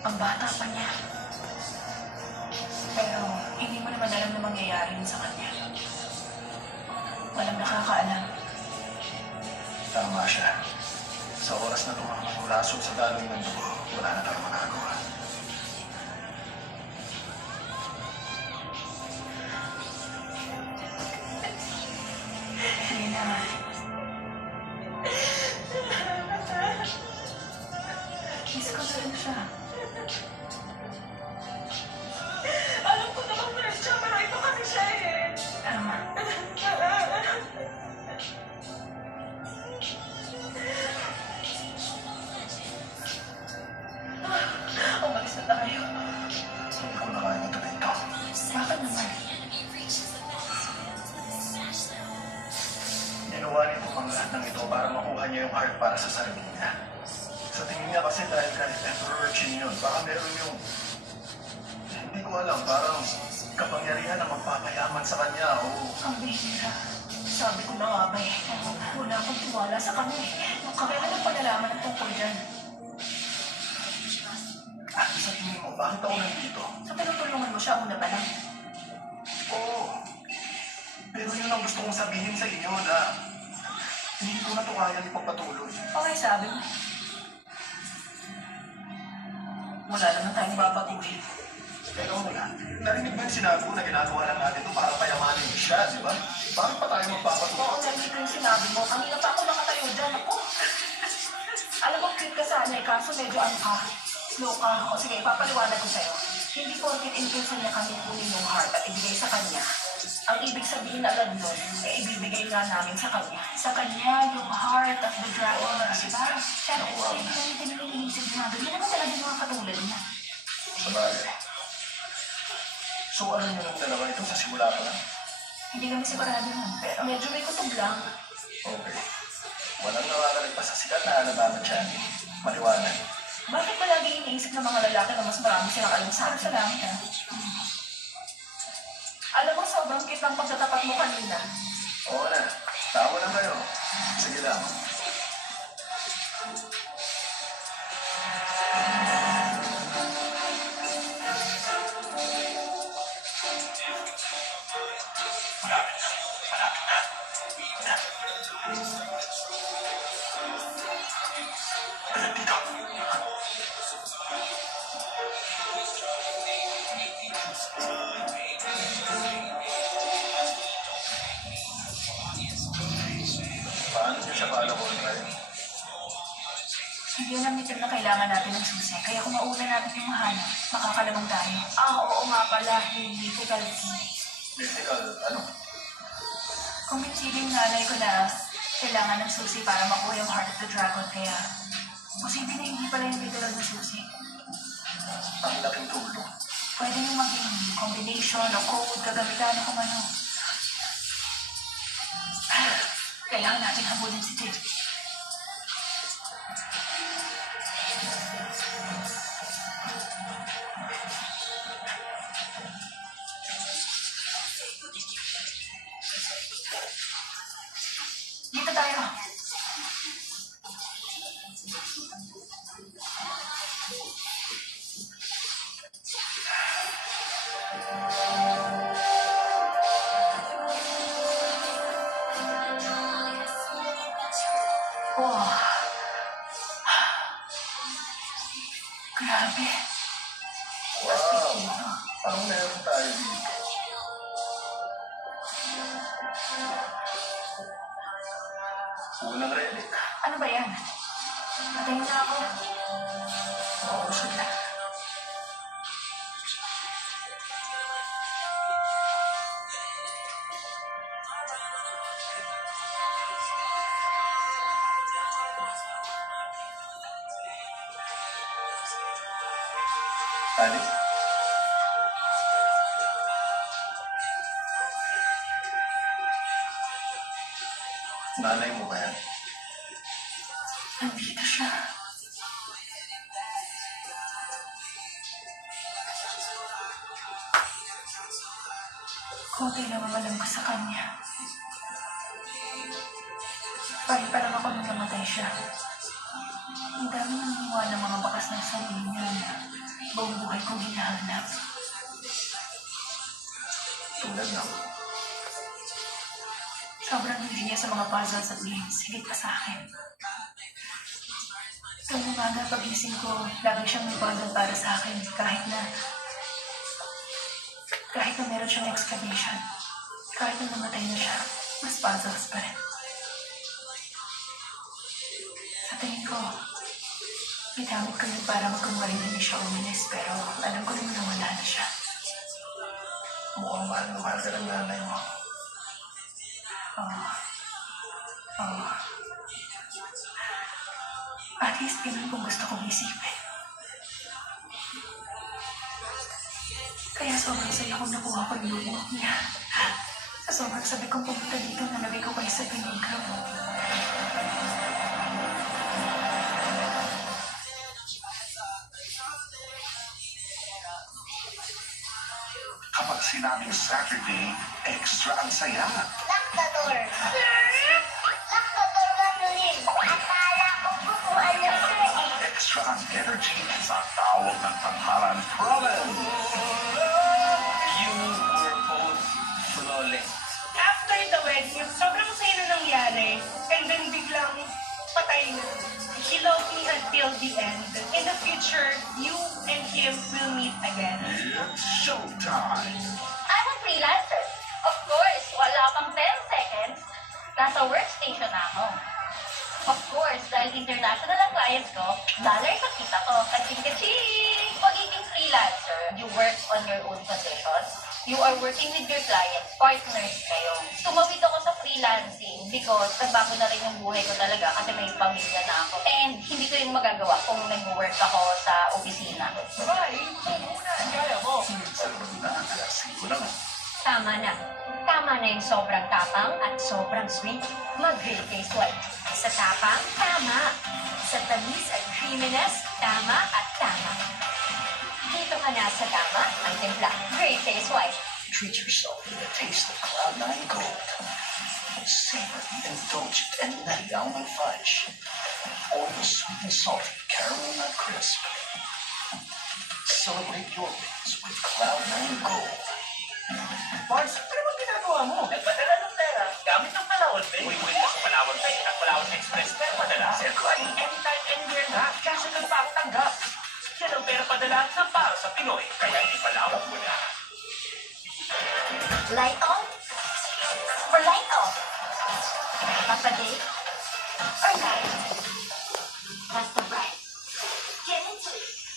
Ang bata pa niya. Pero hindi mo naman alam na mangyayari yun sa kanya. Walang nakakaalam. Tama siya. Sa oras na tumama ang laso sa daloy ng dugo, wala na tayong magagawa. Hindi na. Miss ko na rin siya. Alam ko naman first siya, pero iba kasi siya eh. Tama. Umalis na tayo. Hindi ko na kaya ituloy ito. Bakit naman? Ginawa niya ang lahat ng ito para makuha niya yung heart para sa sarili niya. Sa tingin niya kasi dahil kay Emperor Qin yun, baka meron yung... Hindi ko alam, parang kapangyarihan na magpapayaman sa kanya o... Ang bihira. Sabi ko na nga ba eh. Wala akong tiwala sa kanya eh. Kailan ang panalaman ng tungkol dyan? At sa tingin mo, bakit ako nandito? Sa pinutulungan mo siya, una pa lang. Oo. Pero yun ang gusto kong sabihin sa inyo na hindi ko na ito kayang ipagpatuloy. Okay, sabi mo. Wala naman tayong babaguhin. Pero wala. Narinig mo yung sinabi ko na ginagawa lang natin ito para payamanin siya, di ba? Bakit pa tayo Oo, magpapatuloy? narinig ko yung sinabi mo. Kanina pa ako nakatayo dyan. Ako. Alam mo, cute ka sana eh. Kaso medyo ano ka. Slow ka. O sige, ipapaliwanag ko sa'yo. Hindi porket intention niya kami kunin yung heart at ibigay sa kanya. Ang ibig sabihin agad nun, eh ibibigay nga namin sa kanya. Sa kanya, yung heart of the dragon. Diba? Siyempre, hindi namin iniisip niya. Ganyan naman talaga yung mga katulad niya. Sabagay. So ano nyo ng dalawa ito sa simula pa lang? Hindi kami sigurado nun. Pero medyo may kutob lang. Okay. Walang nakakalik pa sa sikat na alabanan siya. Maliwanag. Bakit ba lagi iniisip ng mga lalaki na mas marami silang alam sa langit, ha? Alam mo, sobrang cute ng pagtatapat mo kanina. Oo na. Tawa lang kayo. Sige lang. Malapit na. Malapit na. Alam dito. Paano niyo siya paalakohin? Hindi alam ni Tim na kailangan natin ng susi. Kaya kung mauna natin yung mahanap, makakalamang tayo. Oo nga pala. Hindi ko Mythical, ano? Kumbinsiga yung nanay ko na kailangan ng susi para makuha yung heart of the dragon. Kaya, posible na hindi pala yung literal na susi. Ang laking tulong. Pwede yung maging combination o code, gagamitan o kung ano. Kailangan natin habulin si Tim. Dito tayo. Wow. Grabe. Wow! Anong meron tayo dito? Unang relic. Ano ba yan? Patayin na ako. Oo, sige. Ali? Nanay mo ba yan? Nandito siya. Konti lang ang alam ko sa kanya. Pari pa lang ako nung namatay siya. Ang dami nang iwan ng mga bakas ng sarili niya. buong buhay kong hinahanap. Tulad ng Sobrang hindi niya sa mga puzzles at games, higit pa sa akin. Tuwing umaga pagising ko, lagi siyang may puzzle para sa akin, kahit na meron siyang explanation. Kahit na namatay na siya, mas puzzles pa rin. Sa tingin ko, ginamit ko yun para magkunwaring hindi siya uminis, pero alam ko rin na wala na siya. mukhang mahal na mahal ka ng nanay mo. Oo. Oo. At least ganun kung gusto kong isipin. Kaya sobrang saya kong nakuha ko yung loob niya. Sa sobrang sabi kong pumunta dito, nalagay ko kayo sa pinig ko. Kapag sinabing Saturday, extra ang saya. Laktator. Laktator ganulin. Akala ko po ano ito eh. Extra ang energy sa tawag ng tanghalan. Problem! You were both flawless. After the wedding, sobrang saya na nangyari. And then biglang patay na. He loved me until the end. In the future, you and him will meet again. It's showtime! I'm a freelancer. Of course, wala pang 10 seconds. Nasa workstation na ako. Of course, dahil international ang clients ko, dollar sa kita ko. Kaching-kaching! Pagiging freelancer, you work on your own conditions. You are working with your clients, partners kayo. Tumawid ako sa freelancing because nagbago na rin yung buhay ko talaga kasi may pamilya na ako. And hindi ko yun magagawa kung nag-work ako sa opisina. Sabay, muna, kaya mo. Minsan na, kasi lang. Tama na. Tama na yung sobrang tapang at sobrang sweet. Mag-real taste white. Sa tapang, tama. Sa tamis at creaminess, tama at tama. Dito ka na sa tama, ang timpla. Great taste white. Treat yourself with a taste of Cloud9 Gold. Savory, indulgent, and nutty almond fudge. Or the sweet and salty caramel nut crisp. Celebrate your wins with Cloud9 Gold. Mars, ano bang ginagawa mo? Nagpadala ng pera gamit ng Palawan Pay. Uy, ka sa Palawan Pay at Palawan Express pero padala. Sir ko ay anytime, anywhere na. Kaso lang pa ako tanggap. Yan ang pera padala ng para sa Pinoy. Kaya hindi Palawan mo na. Light on or light off? Papaday or night? Basta bright. Get into it.